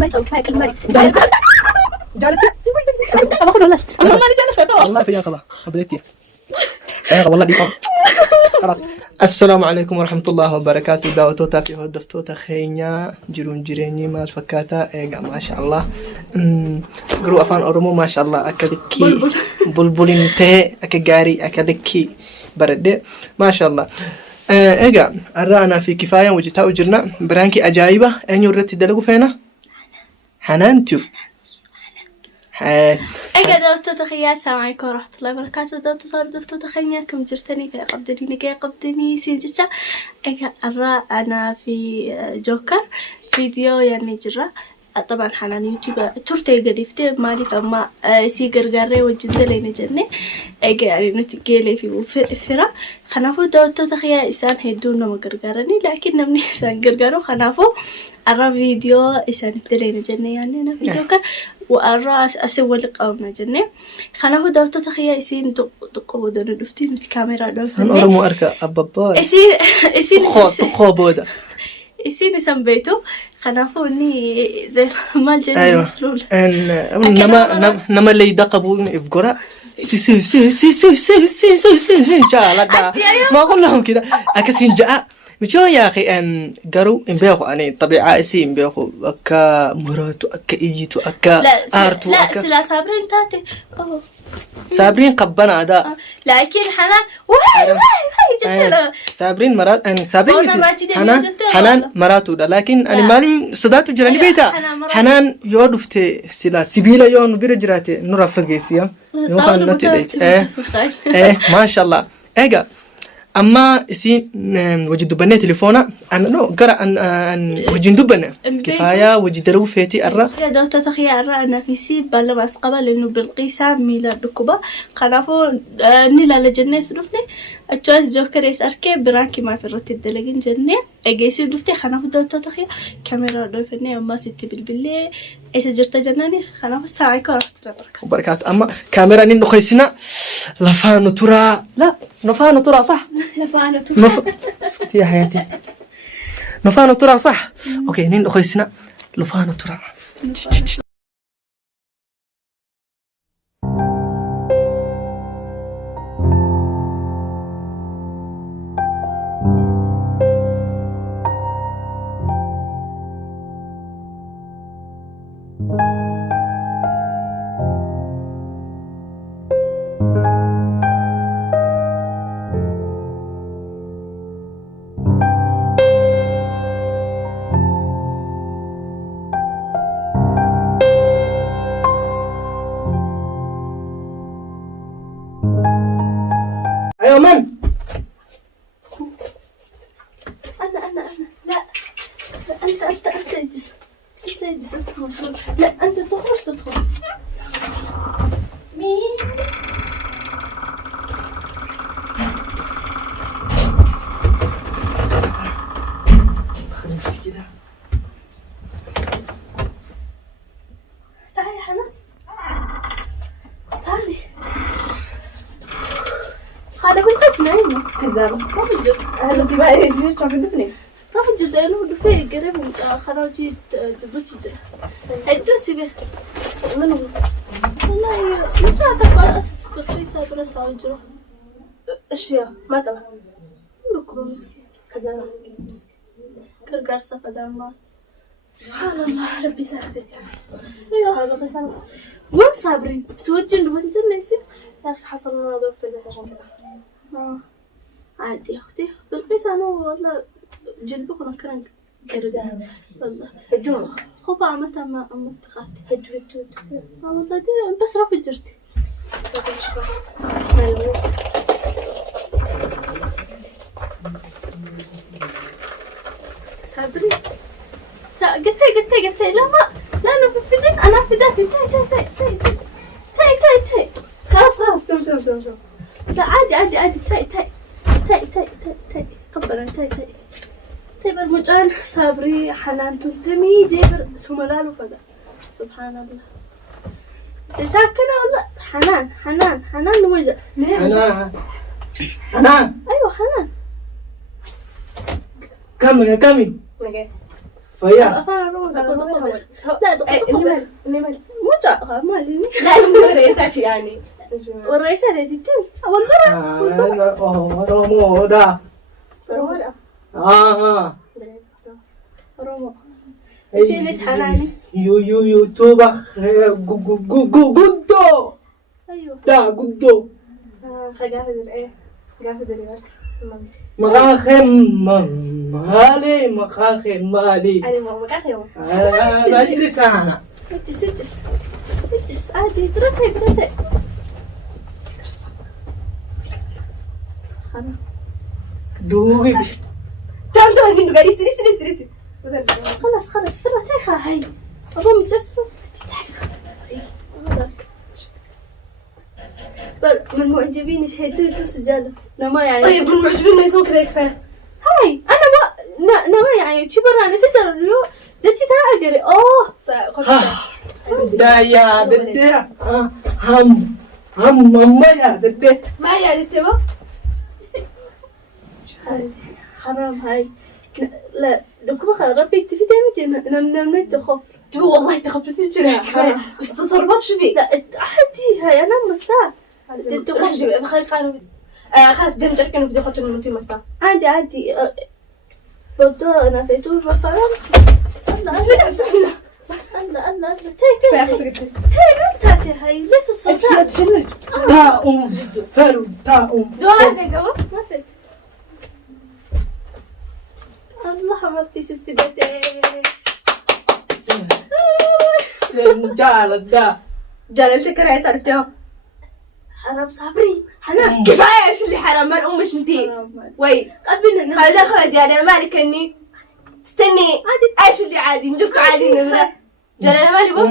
ما يسوي هاي كلمة جالت والله في ياقبة قبلتي والله دي خلاص. السلام عليكم ورحمة الله وبركاته. دعوتوتا في هدفتوتا خينيا جيرون جيريني ما الفكاتا إيجا ما شاء الله. قروا أفان أرمو ما شاء الله أكدكي بلبلين تي أكجاري أكدكي برد ما شاء الله. إيجا أرانا في كفاية وجتها وجرنا برانكي أجايبة أين يورتي دلقوا فينا حنانتو أجا دوتو تخيا السلام عليكم ورحمة الله وبركاته. دوتو صار دوتو تخيا كم جرتني في قبضني نجي قبضني سينجتا. أجا أرى أنا في جوكر فيديو يعني جرا طبعا حنان يوتيوب تورتي قريفتي مالي فما سيجر قري وجدلين جنة. أجا يعني نتجيلي في فرا خنافو دوتو تخيا إنسان هيدونا مقرقرني لكن نمني إنسان قرقرو خنافو أرى فيديو إنسان بدلين جنة يعني أنا في جوكر وأرى أسوي لقاونا جنة. خنافو دوتو تخيا إنسان دقوا بدون دفتي مت كاميرا دوفني. أنا أرمو أركا أبابا. إنسان تقو بودا. إنسان سمبيتو خنافوني زي ما جنة أيوة. مسلول. نما اللي يدقبون إفقرا. سي جاء ما أقول لهم كذا أكسين جاء مشو يا أخي أن قروا إنبيخو أنا طبيعة إسي إنبيخو أكا مراتو أكا إيجيتو أكا آرتو أكا لا صابرين تاتي صابرين قبنا هذا لكن حنان وهاي جتنا صابرين مرات أن صابرين حنان مراتو ده لكن أنا مالي صداتو جراني بيتا حنان يودفتي سلا سبيلا يون بيرجراتي نورا فقيسيا يوخان نتيبيت ما شاء الله إيجا أما إسي وجد بنا تليفونا أنا نو قرأ أن وجد بنا كفاية وجد له فيتي أرى يا دوتو تخيا أرى أنا في سي بلا بس قبل إنه بالقيسة ميلاد ركوبة خلافو نيلا لجنة سلفني أتجوز جوكر يسأركي براكي ما في الرتي الدلقين جنة أجيسي دفتي خلافو دوتو تخيا كاميرا دوفني أما ستي بالبلي إيش جرت جناني خلافو ساعيكو رحت بركات أما كاميرا نين خيسنا لفانو ترى لا نفانو ترى صح لفانو ترى اسكتي يا حياتي نفانو ترى صح أوكي نين خيسنا لفانو ترى أيوة من؟ أنا لا أنت اجلس أنت مشغول لا أنت تدخل مين؟ خلي نفسي كده تعالي حنان تعالي خالك كنت تسمعيني كذا ما في جرت هذا انت بقى يصير تعرفني ما في جرت أنا ودفي قريب من خراجي دبتش جري هدوسي به منو والله رجعتك بس بقيسة برتها وجره ايش فيها ما كلها ركبه مسكين كذا كرقار صفدان الناس سبحان الله ربي يساعدك ايوه هذا بس انا وين صابرين توجن وانجن ليس يا اخي حصل لنا ضيف في البيت عشان كذا عادي يا اختي بالقيسة انا والله جلبك ونكرنك كذا والله هدوم خبا متى ما امتخاتي هدوء والله دي بس رافي جرتي صابرين قلت لا انا في فدان انا في فدان تاي خلاص تم لا عادي تاي قبل تاي المجان صابري حنان تنتمي جيبر سملال فدا سبحان الله بس ساكنة ولا حنان نوجه حنان ايوه حنان كمل اوكي فيا لا دقيقة مو جاء مالي لا هم رئيساتي يعني والرئيسة تتم أول مرة رومو دا رومو سينس حناني يوتيوبر قدو أيوه دا قدو قافزر ايه قافزر مخاخم مالي مخاخم مالي انا ما كان يوم مجلس أنا ستس عادي برتي دوغي تم منه قاعد يسري خلاص فرة تايخة هاي أبو مجسر من معجبين ايش هيدو سجالة ما يعني طيب من معجبين يسوي كذا كفايه هاي أنا ما يعني شو برا أنا سجل اليوم ده شيء تراجع دايا دتي هم ماما يا دتي ما يا تبغى حرام هاي لا لو كم خلاص ربي تفيد متى نم تخاف تبغى والله تخبط سجلها بس تصرفات شو بي لا عادي هاي أنا مساء تروح جيب بخلي قانون خلاص دم جركن في دخلت المنتي مسا عادي بدو أنا في طول بفرم الله تاي هاي ليش الصوت تاؤم فرو تاؤم دوار في جو ما في أصلح مرتي سفدتي سنجال دا جلالتك رأي صارته حرام صابري حرام كفاية ايش اللي حرام ما الأمش انتي وي قبلنا خذ أنا مالك إني استني ايش اللي عادي نجوك عادي نبرة جلالة مالي بو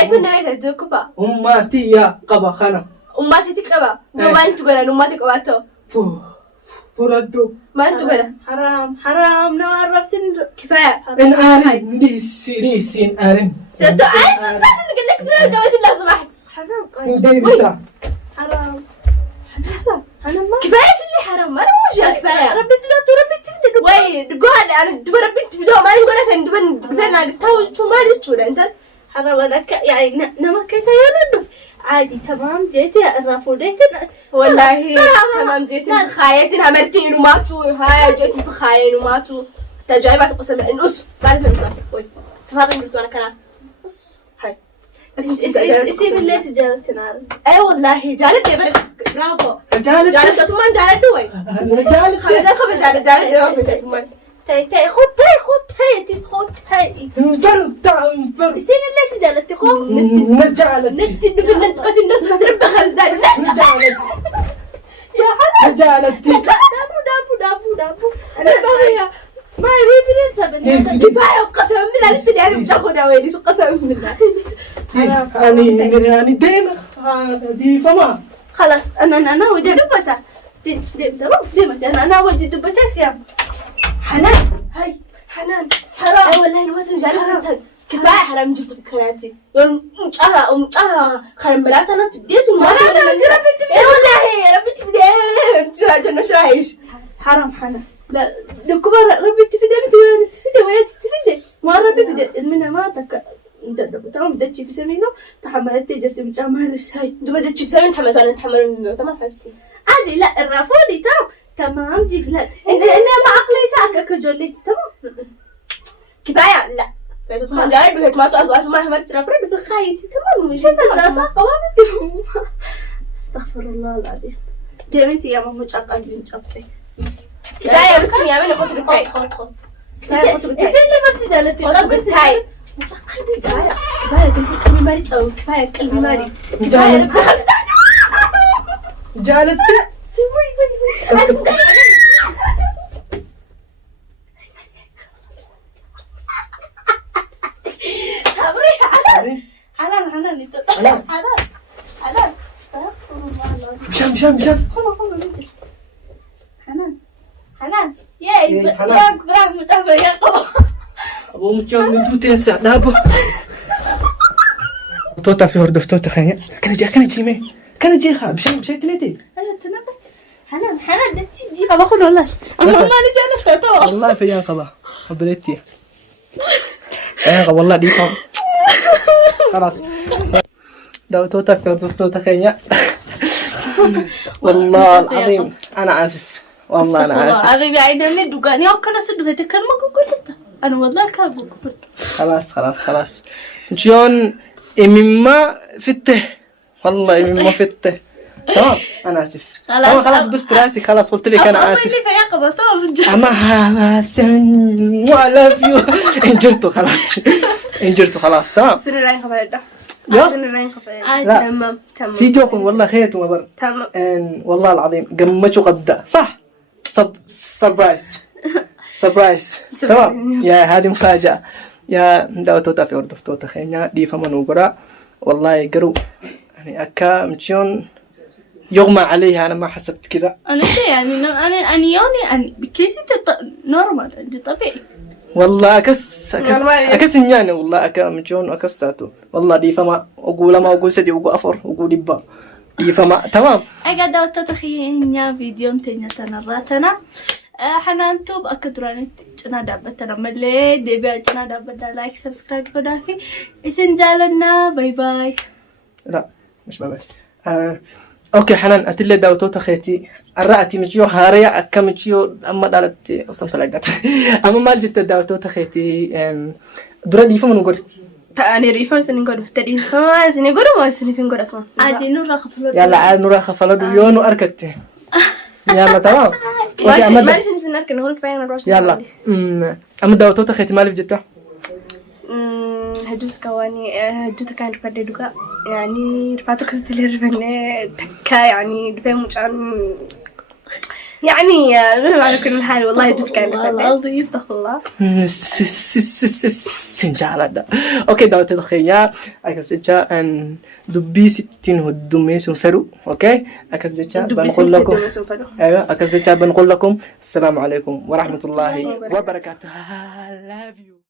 ايش النبيت تجوك با أماتي يا قبا خنا أماتي تكبا ما أنت قولن أماتي قباتو فردو ما أنت قولن حرام نوع الرب سن كفاية إن أرين ليسين أرين سيدو أنا سبحان نقول لك سيدو كويس الله سمحت حرام داي بسا حرام ما كفاية ايش اللي حرام ما نوجه كفاية ربي سدات وربي تفيد وي نقول أنا دبر بنت بدو ما نقول لك دبر فين تاو شو ما لتشو أنت حرام أنا يعني نما كيسا يردف عادي تمام جيتي الرافو ديتي والله تمام جيتي بخايتي همرتين وماتوا هاي جيتي بخاين وماتوا تجاي ما تقسم الأس بعد فهمت وي صفات قلت أنا كلام هاي اسم اللي سجلتنا أي والله جالت يا برك برافو جالت جالت تمان جالت دوي جالت خبز جالت دوي في تمان تاي خد هاي انفر تاؤم فر اسم اللي سجلت خو نجالت نت نبي نتقتل الناس ما تربى خزدان نجالت يا حلا نجالت دابو أنا بغيا ما يبي ننسى كفاية وقسم بالله لست يعني مش أخذها ويلي شو قسم بالله أنا ديما دي فما خلاص أنا وجه دبته ديما أنا وجه دبته سيام حنان هاي حنان حرام أي والله أنا ما تنجالت كفاية حرام جبت بكراتي يوم مجأها خلنا مرات أنا تديت وما ربي تبدأ جنة شرايش حرام حنان لا لو كبر ربي تفيد ويا تفيد ما ربي بدأ من ما تك تمام بدأتي في سمينه تحملت جت مجاملش هاي بدأتي في سمين تحملت أنا تحمل منه تمام حبيبتي عادي لا الرافودي تمام جيب لا أنا ما عقلي ساكك كجوليتي تمام كفاية لا جارد بهيك ما تقول ما حملت رافودي في خايتي تمام مش استغفر الله العظيم ديمتي يا ماما مجاقل بنجابتي كفاية بنتي يا مني خطو قطعي كفاية خطو قطعي إيش اللي بس جالتي خطو قطعي كفاية قلبي مالي كفاية قلبي مالي كفاية جالت حنان استغفر الله مشام حنان يا براه متابع يا قبا أبو مجام من توتين سعدابو توتا في هردف توتا خيا كان جيمي كان جي خا مشيت ليتي ايوه تنبه حنان دتي جيب ابا خذ والله اما ما نجي انا تو والله في قبا قبلتي والله ديفا خلاص دعوتوتا في دفتوتا خينيا. والله العظيم أنا آسف، والله أنا آسف. أغيب عيني دوغاني أو كنا سد في تكلم قلت أنا والله كان بقول خلاص جون إمما فته، والله إمما فته. تمام أنا آسف. خلاص بس راسي خلاص قلت لك أنا آسف. أما I love you. انجرتوا خلاص تمام. سن راين خبرنا يا سن راين خبرنا لا. تمام في جوكم والله خيرت ومبر. تمام والله العظيم قمتوا قبدا صح. سربرايز تمام. يا هذه مفاجأة يا دعوتوتا في وردفتوتا خينيا دي فمن وقرا والله يقروا يعني أكا متشون يغمى عليها. أنا ما حسبت كذا. أنا يعني أنا يوني بكيسي نورمال عندي طبيعي. والله أكس يعني والله أكا متشون أكستاتو والله دي فما أقول سدي أقول أفر أقول دبا دي فما تمام. أقعد دعوتوتا خينيا فيديو انتينا تنراتنا حنانتو بأكدراني جنا دابتنا ملي دبي جنا دابتنا لايك سبسكرايب كدافي اسن جالنا باي باي. لا مش باي باي. اوكي حنان اتلي داوتوتا خيتي الرأتي مجيو هاريا اكمجيو اما دالتي وصلت لقات اما مال جت داوتوتا خيتي درا دي فمن نقول تاني ريفان سنقول تدي فما سنقول ما سنفين قول اصلا عادي نورا خفلو يلا عاد نورا خفلو يونو اركتي يلا تمام. اوكي اما ما نفين سنركن هونك باين الروش يلا اما داوتوتا خيتي مالف جتا هدوتا كواني هدوتا كان رفضي دوكا يعني رفعتو كستيل رفني تكا يعني رفعي مجان يعني المهم على كل حال والله هدوتا كان رفضي والله استغفر الله. سنجالة دا اوكي داوتوتا خينيا اكس جتا ان دبي 60 هدومي سنفرو. اوكي اكس جتا بنقول لكم ايوه اكس جتا بنقول لكم السلام عليكم ورحمة الله وبركاته. I love you.